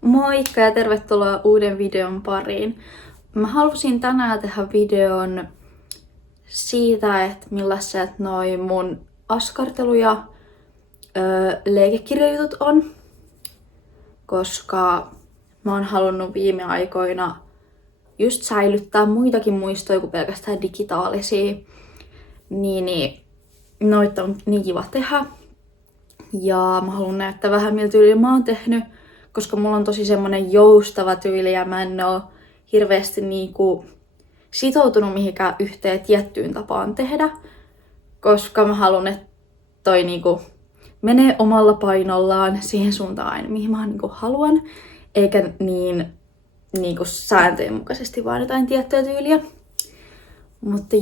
Moikka ja tervetuloa uuden videon pariin. Mä halusin tänään tehdä videon siitä, että millaiset noi mun askartelu- ja leikekirjajutut on. Koska mä oon halunnut viime aikoina just säilyttää muitakin muistoja kuin pelkästään digitaalisia. Niin noita on niin kiva tehdä. Ja mä haluan näyttää vähän miltä tyyliä mä oon tehnyt, koska mulla on tosi semmonen joustava tyyli ja mä en oo hirveästi niinku sitoutunut mihinkään yhteen tiettyyn tapaan tehdä, koska mä haluan, että toi niinku menee omalla painollaan siihen suuntaan aina, mihin mä niinku haluan, eikä niinku sääntöjen mukaisesti vaan jotain tiettyä tyyliä. Mutta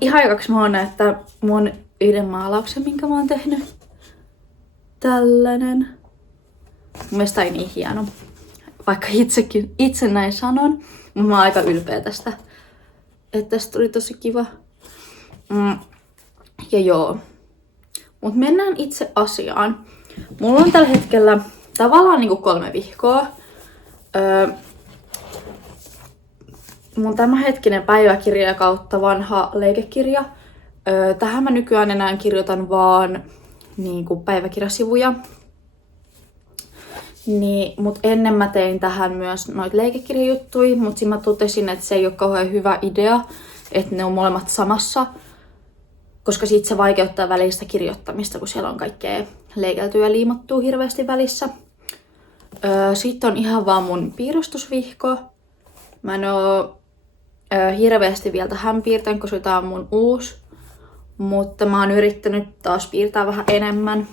ihan aikaksi mä haluan näyttää mun yhden maalauksen, minkä mä oon tehnyt. Tällainen. Mun mielestä tää ei niin hieno, vaikka itse näin sanon, mutta mä oon aika ylpeä tästä. Että tästä tuli tosi kiva. Mut mennään itse asiaan. Mulla on tällä hetkellä tavallaan niinku 3 vihkoa. Mun tämänhetkinen päiväkirja kautta vanha leikekirja. Tähän mä nykyään enää kirjoitan vaan niinku päiväkirjasivuja. Mut ennen mä tein tähän myös noita leikekirjajuttuja, mut siinä mä totesin, että se ei ole kauhean hyvä idea, että ne on molemmat samassa, koska siitä se vaikeuttaa välistä kirjoittamista, kun siellä on kaikkea leikeltyä ja liimattua hirveästi välissä. Sitten on ihan vaan mun piirustusvihko. Mä en oo hirveästi vielä tähän piirtänyt, koska tää on mun uusi, mutta mä oon yrittänyt taas piirtää vähän enemmän.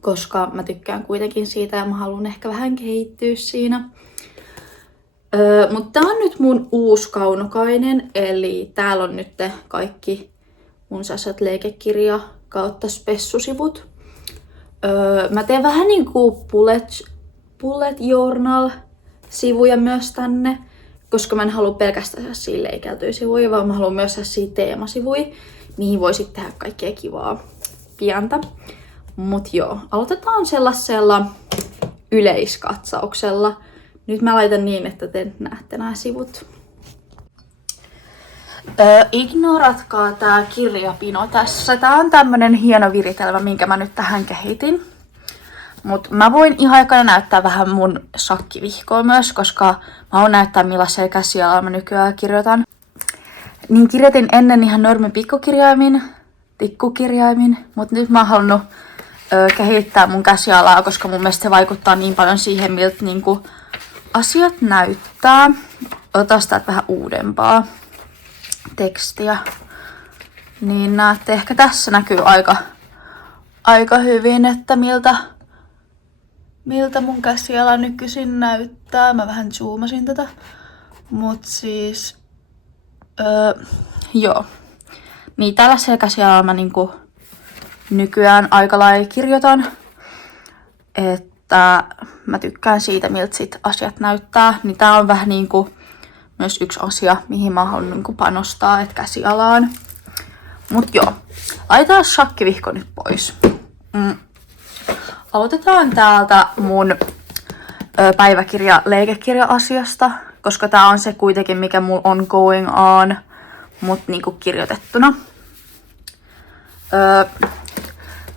Koska mä tykkään kuitenkin siitä ja mä haluan ehkä vähän kehittyä siinä. Mutta tää on nyt mun uusi kaunokainen, eli täällä on nyt kaikki mun sasat leikekirja kautta spessusivut. Mä teen vähän niinku bullet journal sivuja myös tänne, koska mä en halua pelkästään sellaisia leikeltyjä sivuja, vaan mä haluan myös sellaisia teemasivuja, mihin voi sitten tehdä kaikkea kivaa pientä. Mut aloitetaan sellaisella yleiskatsauksella. Nyt mä laitan niin, että te näette nämä sivut. Ignoratkaa tää kirjapino tässä. Tää on tämmönen hieno viritelmä, minkä mä nyt tähän kehitin. Mut mä voin ihan ekana näyttää vähän mun shakkivihkoa myös, koska mä haluan näyttää millaisella käsialalla mä nykyään kirjoitan. Niin kirjoitin ennen ihan normi tikkukirjaimin, mut nyt mä oon halunnut kehittää mun käsialaa, koska mun mielestä se vaikuttaa niin paljon siihen, miltä niinku asiat näyttää. Otas täältä vähän uudempaa tekstiä. Niin näette, ehkä tässä näkyy aika hyvin, että miltä mun käsiala nykyisin näyttää. Mä vähän zoomasin tätä. Mut siis niin tällaisella käsialalla mä niinku nykyään aika lailla kirjoitan, että mä tykkään siitä, miltä sit asiat näyttää. Niin tää on vähän niinku myös yksi asia, mihin mä haluan niinku panostaa, että käsialaan. Mut laitetaan shakkivihko nyt pois. Aloitetaan täältä mun päiväkirja-leikekirja-asiasta, koska tää on se kuitenkin, mikä mulla on going on, mut niinku kirjoitettuna.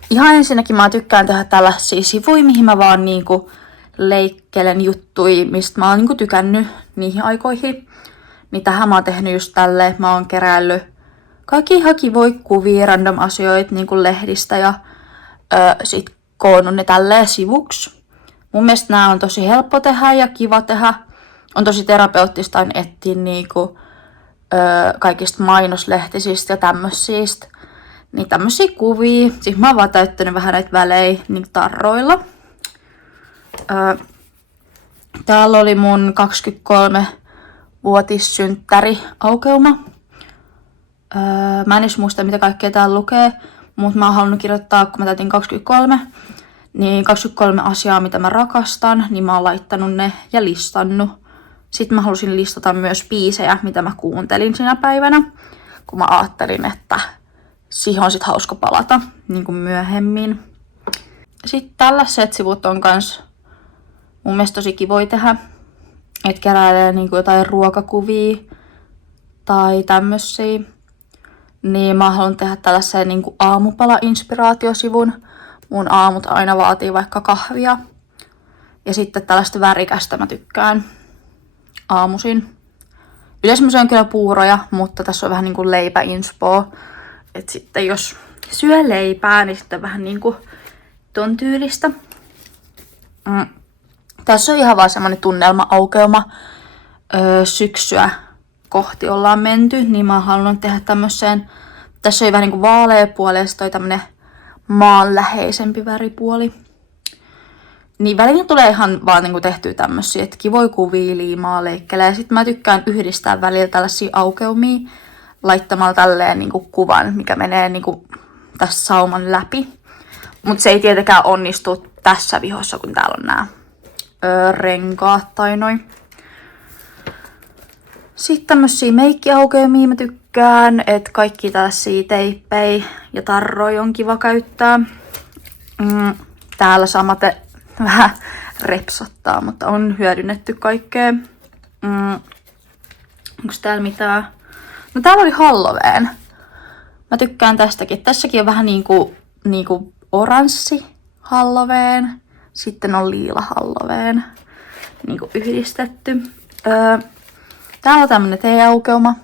Ihan ensinnäkin mä tykkään tehdä tällaisia sivuja, mihin mä vaan niinku leikkelen juttuja, mistä mä oon niinku tykännyt niihin aikoihin. Niin tähän mä oon tehnyt just tälleen, mä oon keräillyt kaikki ihan kivoja kuvia, random asioita niinku lehdistä ja sit koonnut ne tälleen sivuksi. Mun mielestä nää on tosi helppo tehdä ja kiva tehdä. On tosi terapeuttista aina etsiä niinku kaikista mainoslehtisistä ja tämmöisistä. Niin tämmösiä kuvia. Siis mä oon vaan täyttänyt vähän näitä välejä niin tarroilla. Täällä oli mun 23-vuotissynttäri-aukeuma. Mä en edes muista, mitä kaikkea täällä lukee. Mutta mä oon halunnut kirjoittaa, kun mä täytin 23, niin 23 asiaa, mitä mä rakastan, niin mä oon laittanut ne ja listannut. Sitten mä halusin listata myös biisejä, mitä mä kuuntelin siinä päivänä, kun mä ajattelin, että siihen on sit hauska palata niin kuin myöhemmin. Sitten tällaiset sivut on kans mun mielestä tosi kivoja tehdä. Että keräilee niinku jotain ruokakuvia tai tämmösiä. Niin mä haluan tehdä tällaisen niinku aamupala-inspiraatiosivun. Mun aamut aina vaatii vaikka kahvia. Ja sitten tällaista värikästä mä tykkään aamuisin. Yleensä mä syön kyllä puuroja, mutta tässä on vähän niinku leipäinspoo. Et sitten jos syö leipää, niin sitten vähän niinku ton tyylistä. Tässä on ihan vaan semmonen tunnelma-aukeuma. Syksyä kohti ollaan menty, niin mä haluan tehdä tämmöseen. Tässä on vähän niinku vaalea puoli ja sitten on tämmönen maanläheisempi väripuoli. Niin välillä tulee ihan vaan niinku tehtyä tämmösiä, että kivoja kuvia, liimaa, leikkelejä. Ja sit mä tykkään yhdistää välillä tällaisia aukeumia laittamalla tälleen niinku kuvan, mikä menee niinku tässä sauman läpi. Mut se ei tietenkään onnistu tässä vihossa, kun täällä on nää renkaat tai noin. Sitten tämmösiä meikkiaukeumia mä tykkään, että kaikki tällaisia teippejä ja tarroja on kiva käyttää. Täällä samaten vähän repsottaa, mutta on hyödynnetty kaikkea. Onko täällä mitään? No täällä oli Halloween. Mä tykkään tästäkin. Tässäkin on vähän niinku oranssi Halloween. Sitten on liila Halloween. Niinku yhdistetty. Täällä on tämmönen teeaukeuma.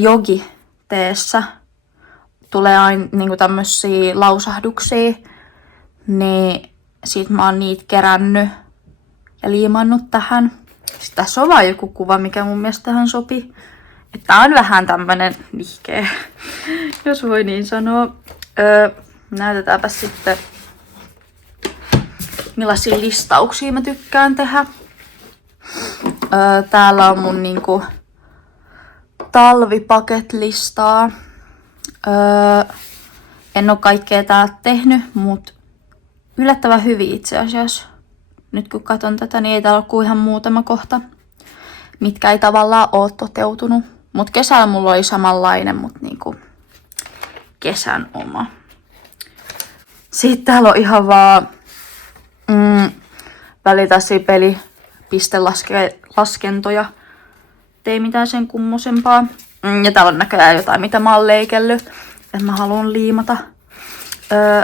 Jogi teessä tulee aina niinku tämmösiä lausahduksia. Niin sit mä oon niitä kerännyt ja liimannut tähän. Sitten tässä on vaan joku kuva, mikä mun mielestä tähän sopii. Että tää on vähän tämmönen nihkeä, jos voi niin sanoa. Näytetäänpä sitten, millaisia listauksia mä tykkään tehdä. Täällä on mun niinku talvipaket-listaa. En oo kaikkea täältä tehnyt, mut yllättävän hyvin itse asiassa. Nyt kun katson tätä, niin ei täällä ole kuin ihan muutama kohta, mitkä ei tavallaan oo toteutunut. Mut kesällä mulla oli samanlainen, mut niinku kesän oma. Sitten täällä on ihan vaan välitäisiä pelipistelaskentoja. Ei mitään sen kummosempaa. Ja täällä on näköjään jotain, mitä mä oon leikellyt. Että mä haluan liimata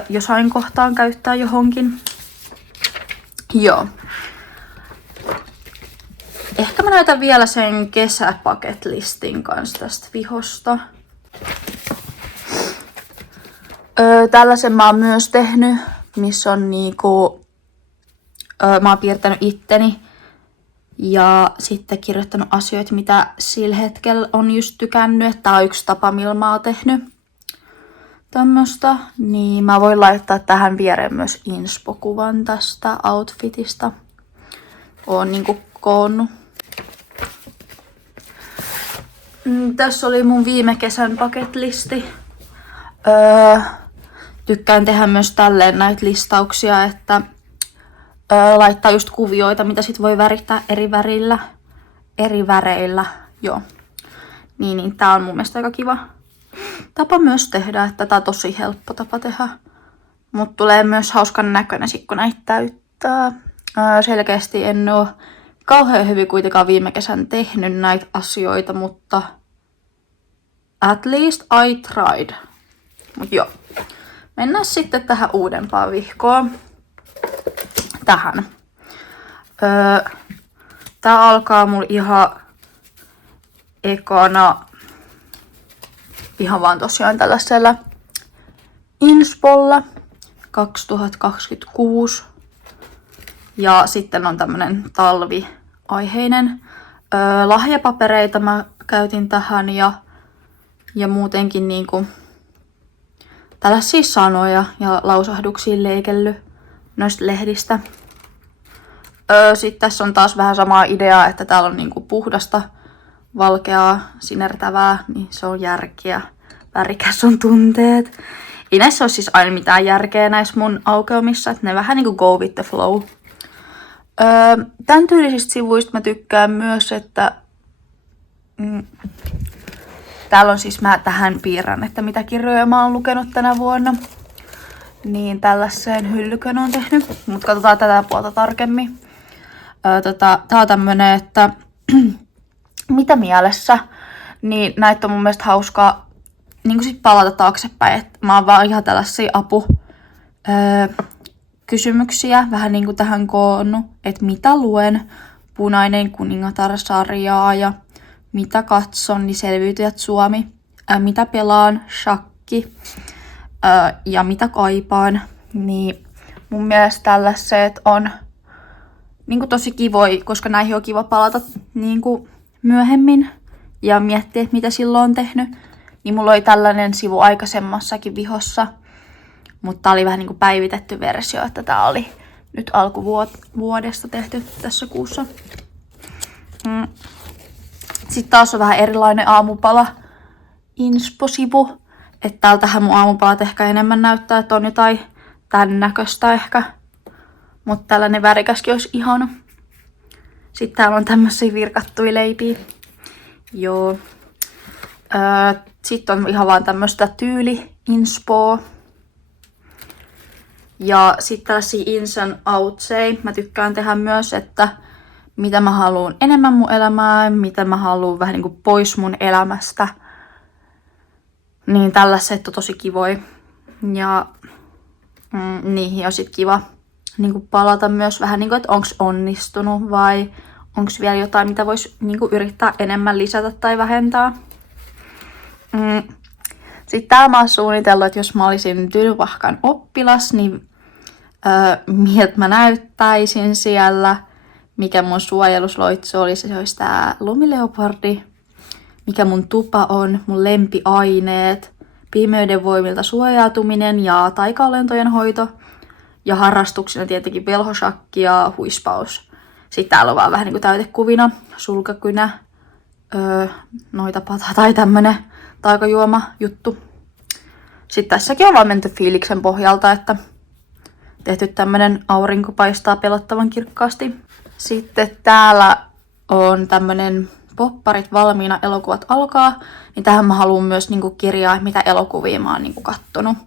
jossain kohtaan käyttää johonkin. Joo. Ehkä mä näytän vielä sen kesäpaketlistin kanssa tästä vihosta. Tällaisen mä oon myös tehnyt, missä on niinku, mä oon piirtänyt itteni ja sitten kirjoittanut asioita, mitä sillä hetkellä on just tykännyt. Tää on yksi tapa, millä mä oon tehnyt tämmöstä. Niin mä voin laittaa tähän viereen myös inspo-kuvan tästä outfitista. Oon niinku koonnut. Tässä oli mun viime kesän paketlisti. Tykkään tehdä myös tälleen näitä listauksia, että laittaa just kuvioita, mitä sit voi värittää eri väreillä. Joo. Niin tää on mun mielestä aika kiva tapa myös tehdä, että tää on tosi helppo tapa tehdä. Mut tulee myös hauskan näköinen sit, kun näitä täyttää. Selkeästi en oo kauhean hyvin kuitenkaan viime kesän tehnyt näitä asioita, mutta at least I tried. Mut joo. Mennään sitten tähän uudempaan vihkoon. Tähän. Tää alkaa mulla ihan ekana ihan vaan tosiaan tällaisella inspolla 2026. Ja sitten on tämmönen talviaiheinen. Lahjapapereita mä käytin tähän ja muutenkin niinku tällaisia sanoja ja lausahduksia leikellyt noista lehdistä. Sitten tässä on taas vähän samaa ideaa, että täällä on niinku puhdasta, valkeaa, sinertävää, niin se on järkeä. Värikäs on tunteet. Ei näissä ole siis aina mitään järkeä näissä mun aukeumissa, että ne vähän niinku go with the flow. Tän tyylisistä sivuista mä tykkään myös, että täällä on siis mä tähän piirrän, että mitä kirjoja mä oon lukenut tänä vuonna. Niin tällaiseen hyllykön on tehnyt, mutta katsotaan tätä puolta tarkemmin. Tää on tämmönen, että mitä mielessä, niin näitä on mun mielestä hauskaa niin sit palata taaksepäin. Et mä oon vaan ihan tällaisia kysymyksiä vähän niin kuin tähän koonnut, että mitä luen Punainen kuningatar-sarjaa ja mitä katson, niin Selviytyjät Suomi, mitä pelaan, shakki ja mitä kaipaan, niin mun mielestä tällaiset on niin kuin tosi kivoi, koska näihin on kiva palata niin kuin myöhemmin ja miettiä, että mitä silloin on tehnyt. Niin mulla oli tällainen sivu aikaisemmassakin vihossa, mutta tää oli vähän niin kuin päivitetty versio, että tää oli nyt alkuvuodesta tehty tässä kuussa. Sitten taas on vähän erilainen aamupala inspo-sivu. Että täältähän mun aamupalat ehkä enemmän näyttää, että on jotain tän näköistä ehkä. Mutta tällainen värikäskin olisi ihana. Sitten täällä on tämmöisiä virkattuja leipiä. Joo. Sitten on ihan vaan tämmöistä tyyli-inspoa. Ja sitten tällaisia ins and outsei. Mä tykkään tehdä myös, että mitä mä haluan enemmän mun elämään, mitä mä haluan vähän niin kuin pois mun elämästä. Niin tällaiset on tosi kivoja. Ja niihin on sit kiva niin kuin palata myös vähän niin kuin, että onko onnistunut vai onko vielä jotain, mitä voisi niin kuin yrittää enemmän lisätä tai vähentää. Sitten täällä mä oon suunnitellut, että jos mä olisin Tylypahkan oppilas, niin miltä mä näyttäisin siellä. Mikä mun suojelusloitsu olisi, se olisi tää lumileopardi. Mikä mun tupa on, mun lempiaineet, pimeyden voimilta suojautuminen ja taikaolentojen hoito. Ja harrastuksena tietenkin velhoshakki ja huispaus. Sitten täällä on vaan vähän niinku täytekuvina, sulkakynä, noitapata tai tämmönen taikajuoma juttu. Sitten tässäkin on vaan menty fiiliksen pohjalta, että tehty tämmönen aurinko paistaa pelottavan kirkkaasti. Sitten täällä on tämmönen popparit valmiina, elokuvat alkaa. Niin tähän mä haluan myös niinku kirjaa, mitä elokuvia mä oon niinku kattonut.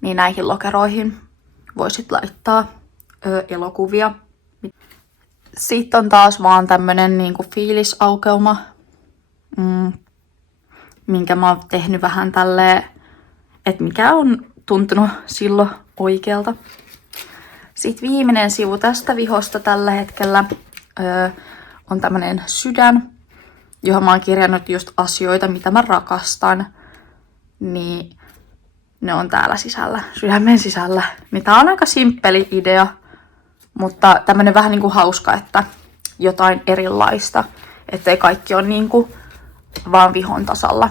Niin näihin lokeroihin voisit laittaa elokuvia. Sitten on taas vaan tämmönen niinku fiilisaukeuma, minkä mä oon tehnyt vähän tälleen, että mikä on tuntunut silloin oikealta. Sitten viimeinen sivu tästä vihosta tällä hetkellä on tämmönen sydän, johon mä oon kirjannut just asioita, mitä mä rakastan. Niin ne on täällä sisällä, sydämen sisällä. Niin tää on aika simppeli idea, mutta tämmönen vähän niinku hauska, että jotain erilaista. Ettei kaikki ole niinku vaan vihon tasalla.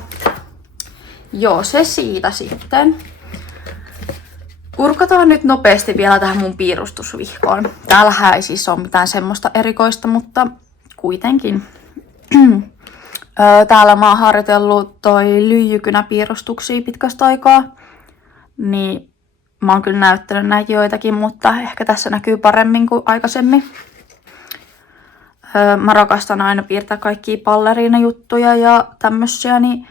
Joo, se siitä sitten. Kurkataan nyt nopeasti vielä tähän mun piirustusvihkoon. Täällähän ei siis ole mitään semmoista erikoista, mutta kuitenkin. Täällä mä oon harjoitellut toi lyijykynäpiirustuksia pitkästä aikaa. Niin mä oon kyllä näyttänyt näitä joitakin, mutta ehkä tässä näkyy paremmin kuin aikaisemmin. Mä rakastan aina piirtää kaikkia balleriinajuttuja ja tämmösiä, niin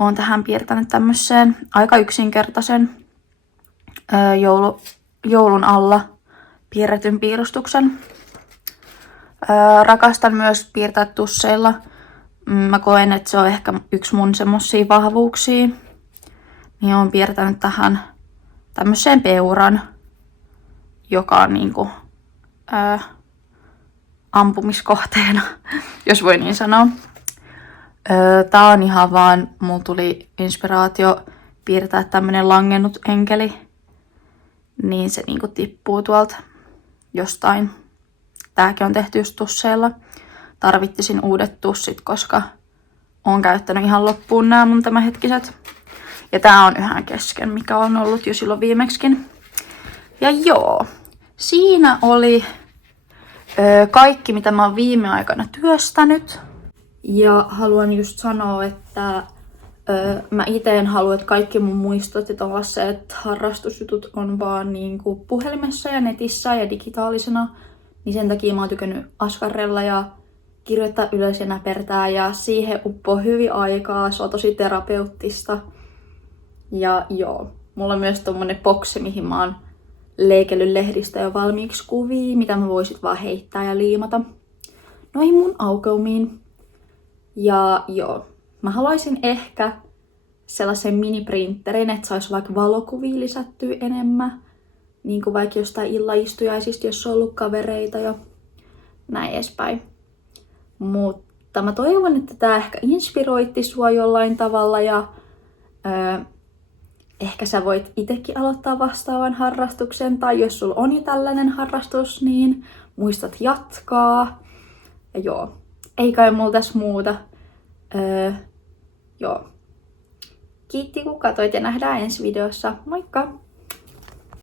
oon tähän piirtänyt tämmöseen aika yksinkertaisen joulun alla piirretyn piirustuksen. Rakastan myös piirtää tusseilla. Mä koen, että se on ehkä yksi mun semmosia vahvuuksia. Niin oon piirtänyt tähän tämmöseen peuran, joka on niinku ampumiskohteena, jos voi niin sanoa. Tää on ihan vaan, mulla tuli inspiraatio piirtää tämmönen langennut enkeli. Niin se niinku tippuu tuolta jostain. Tääkin on tehty just tusseilla. Tarvittisin uudet tussit, koska oon käyttänyt ihan loppuun nämä mun tämänhetkiset. Ja tää on yhä kesken, mikä on ollut jo silloin viimeksikin. Ja joo, siinä oli kaikki, mitä mä oon viime aikana työstänyt. Ja haluan just sanoa, että mä ite en halua, että kaikki mun muistot ja tällaiset harrastusjutut on vaan niinku puhelimessa ja netissä ja digitaalisena. Niin sen takia mä oon tykännyt askarrella ja kirjoittaa ylös ja näpertää ja siihen uppoo hyvin aikaa. Se on tosi terapeuttista. Ja joo, mulla on myös tommonen boksi, mihin mä oon leikellyt lehdistä jo valmiiksi kuvia, mitä mä voisit vaan heittää ja liimata. noihin mun aukeumiin. Ja joo, mä haluaisin ehkä sellaisen miniprinterin, että saisi vaikka valokuvia lisättyä enemmän. Niin kuin vaikka jostain illaistujaisista, jos on ollut kavereita ja näin edespäin. Mutta mä toivon, että tää ehkä inspiroitti sua jollain tavalla ja ehkä sä voit itekin aloittaa vastaavan harrastuksen, tai jos sulla on jo tällainen harrastus, niin muistat jatkaa. Ja joo, ei kai mulla tässä muuta. Joo. Kiitti kun katsoit ja nähdään ensi videossa. Moikka!